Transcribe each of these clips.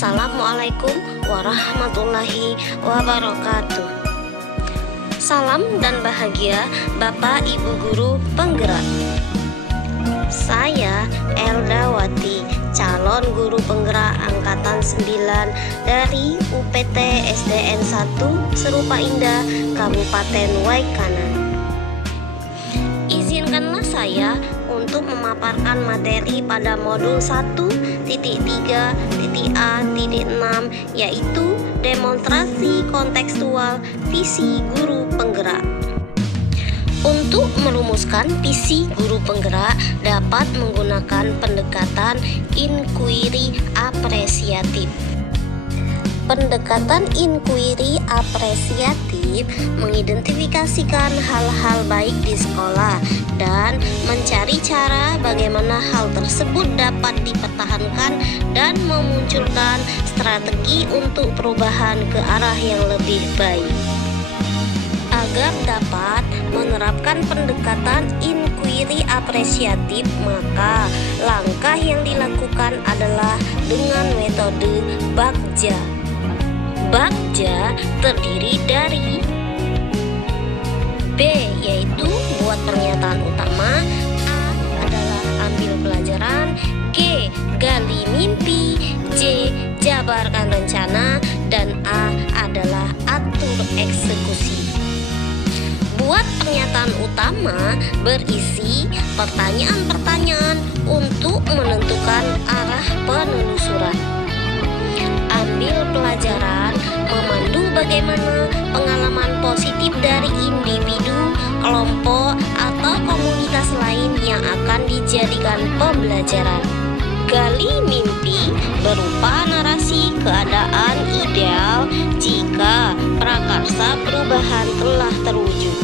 Assalamualaikum warahmatullahi wabarakatuh. Salam dan bahagia Bapak Ibu Guru Penggerak. Saya Eldawati, calon guru penggerak angkatan 9 dari UPT SDN 1 Serupa Indah, Kabupaten Waikanan. Izinkanlah saya untuk memaparkan materi pada modul 1.3.A.6, yaitu demonstrasi kontekstual visi guru penggerak. Untuk merumuskan visi guru penggerak dapat menggunakan pendekatan inquiry apresiatif. Pendekatan inquiry apresiatif mengidentifikasikan hal-hal baik di sekolah dan mencari cara bagaimana hal tersebut dapat dipertahankan dan memunculkan strategi untuk perubahan ke arah yang lebih baik. Agar dapat menerapkan pendekatan inquiry apresiatif, maka langkah yang dilakukan adalah dengan metode Bagja. Bagja terdiri dari B, yaitu buat pernyataan utama, A adalah ambil pelajaran, G gali mimpi, J jabarkan rencana, dan A adalah atur eksekusi. Buat pernyataan utama berisi pertanyaan-pertanyaan untuk menentukan arah penelusuran. Ambil pelajaran memandu bagaimana pengalaman positif dari individu, kelompok, atau komunitas lain yang akan dijadikan pembelajaran. Gali mimpi berupa narasi keadaan ideal jika prakarsa perubahan telah terwujud.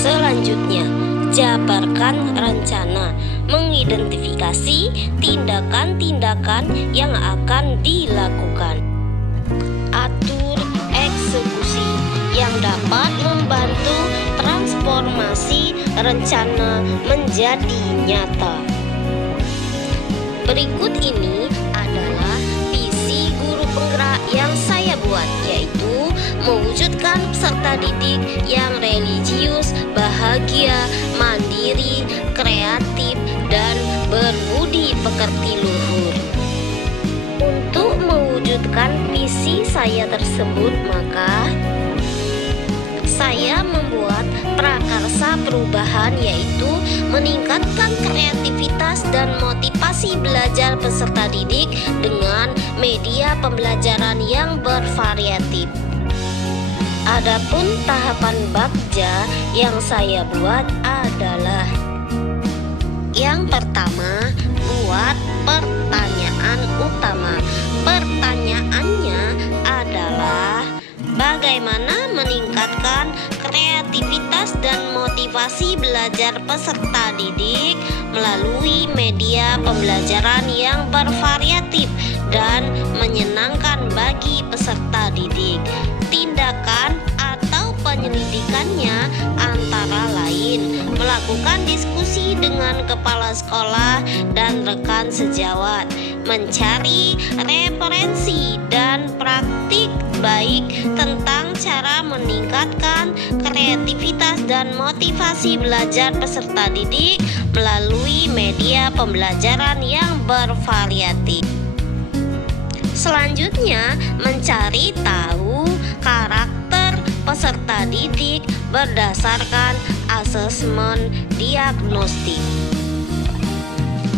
Selanjutnya, jabarkan rencana, mengidentifikasi tindakan-tindakan yang akan dilakukan. Atur eksekusi yang dapat membantu transformasi rencana menjadi nyata. Berikut ini adalah visi guru penggerak yang saya buat, yaitu mewujudkan peserta didik yang religius, bahagia, mandiri, kreatif, dan berbudi pekerti luhur. Untuk mewujudkan visi saya tersebut, maka saya membuat prakarsa perubahan, yaitu meningkatkan kreativitas dan motivasi belajar peserta didik dengan media pembelajaran yang bervariatif. Adapun tahapan Bagja yang saya buat adalah: yang pertama, buat pertanyaan utama. Pertanyaannya adalah bagaimana meningkatkan kreativitas dan motivasi belajar peserta didik melalui media pembelajaran yang bervariatif dan menyenangkan bagi peserta didik. Tindakan atau penyelidikannya antara lain melakukan diskusi dengan kepala sekolah dan rekan sejawat, mencari referensi dan praktik baik tentang cara meningkatkan kreativitas dan motivasi belajar peserta didik melalui media pembelajaran yang bervariatif. Selanjutnya, mencari tahu karakter peserta didik berdasarkan asesmen diagnostik.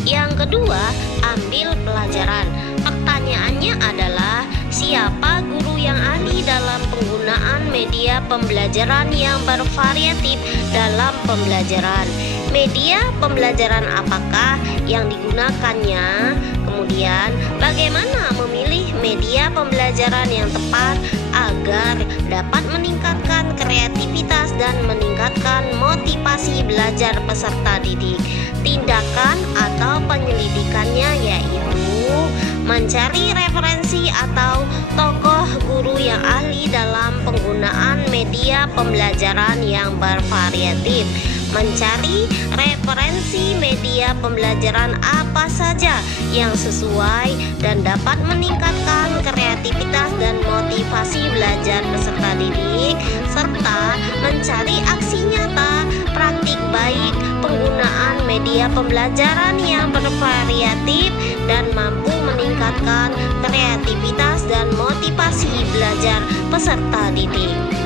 Yang kedua, ambil pelajaran. Pertanyaannya adalah: siapa guru yang ahli dalam penggunaan media pembelajaran yang bervariatif dalam pembelajaran? Media pembelajaran apakah yang digunakannya? Kemudian, bagaimana memilih media pembelajaran yang tepat agar dapat meningkatkan kreativitas dan meningkatkan motivasi belajar peserta didik? Tindakan atau penyelidikannya yaitu mencari referensi atau tokoh guru yang ahli dalam penggunaan media media pembelajaran yang bervariatif. Mencari referensi media pembelajaran apa saja yang sesuai dan dapat meningkatkan kreativitas dan motivasi belajar peserta didik, serta mencari aksi nyata praktik baik penggunaan media pembelajaran yang bervariatif dan mampu meningkatkan kreativitas dan motivasi belajar peserta didik.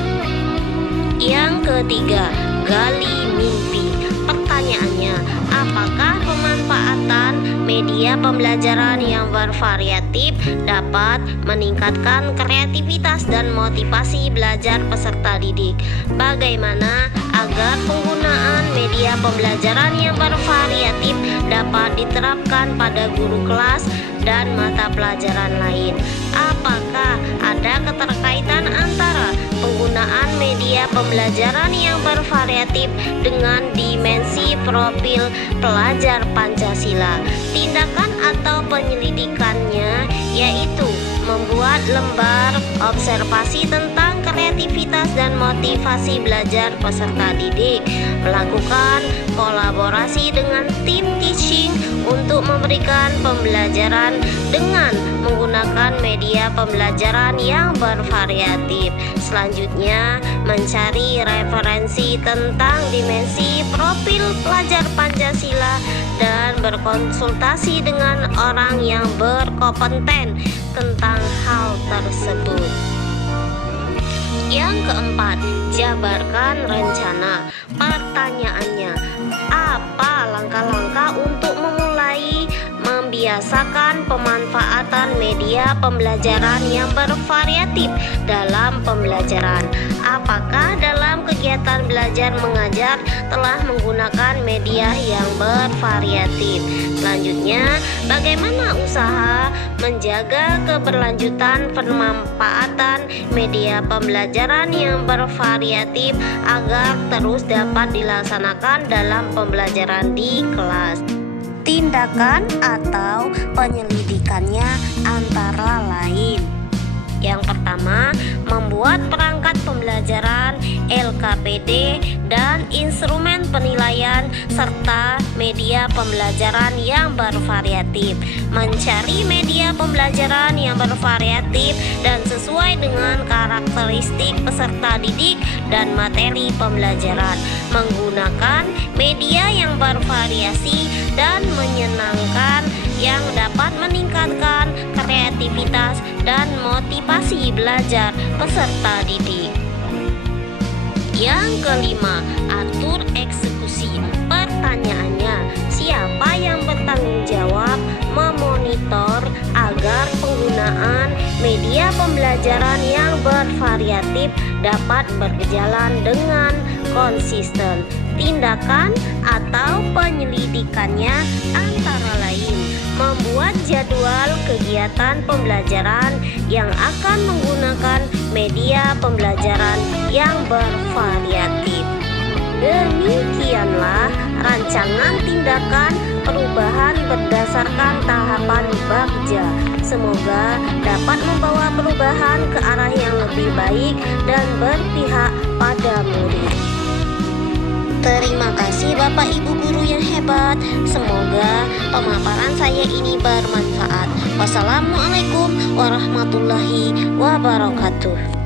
Yang ketiga, gali mimpi. Pertanyaannya, apakah pemanfaatan media pembelajaran yang bervariatif dapat meningkatkan kreativitas dan motivasi belajar peserta didik? Bagaimana agar penggunaan media pembelajaran yang bervariatif dapat diterapkan pada guru kelas dan mata pelajaran lain? Apakah ada keterkaitan antara penggunaan media pembelajaran yang bervariatif dengan dimensi profil pelajar Pancasila? Tindakan atau penyelidikannya yaitu membuat lembar observasi tentang kreativitas dan motivasi belajar peserta didik, melakukan kolaborasi dengan tim teaching untuk memberikan pembelajaran dengan menggunakan media pembelajaran yang bervariatif. Selanjutnya, mencari referensi tentang dimensi profil pelajar Pancasila dan berkonsultasi dengan orang yang berkompeten tentang hal tersebut. Yang keempat, jabarkan rencana. Pertanyaannya, apa langkah-langkah untuk memulai membiasakan pemanfaatan media pembelajaran yang bervariatif dalam pembelajaran? Apakah dalam kegiatan belajar mengajar telah menggunakan media yang bervariatif? Selanjutnya, bagaimana usaha menjaga keberlanjutan pemanfaatan media pembelajaran yang bervariatif agar terus dapat dilaksanakan dalam pembelajaran di kelas? Tindakan atau penyelidikannya antara lain. Yang pertama, membuat perangkat pembelajaran, LKPD, dan instrumen penilaian serta media pembelajaran yang bervariatif. Mencari media pembelajaran yang bervariatif dan sesuai dengan karakteristik peserta didik dan materi pembelajaran. Menggunakan media yang bervariasi dan menyenangkan yang dapat meningkatkan kreativitas dan motivasi belajar peserta didik. Yang kelima, atur eksekusi. Pertanyaannya, siapa yang bertanggung jawab memonitor agar penggunaan media pembelajaran yang bervariatif dapat berjalan dengan konsisten? Tindakan atau penyelidikannya antara lain membuat jadwal kegiatan pembelajaran yang akan menggunakan media pembelajaran yang bervariatif. Demikianlah rancangan tindakan perubahan berdasarkan tahapan Bagja. Semoga dapat membawa perubahan ke arah yang lebih baik dan berpihak pada murid. Terima kasih Bapak Ibu guru yang hebat. Semoga pemaparan saya ini bermanfaat. Wassalamualaikum warahmatullahi wabarakatuh.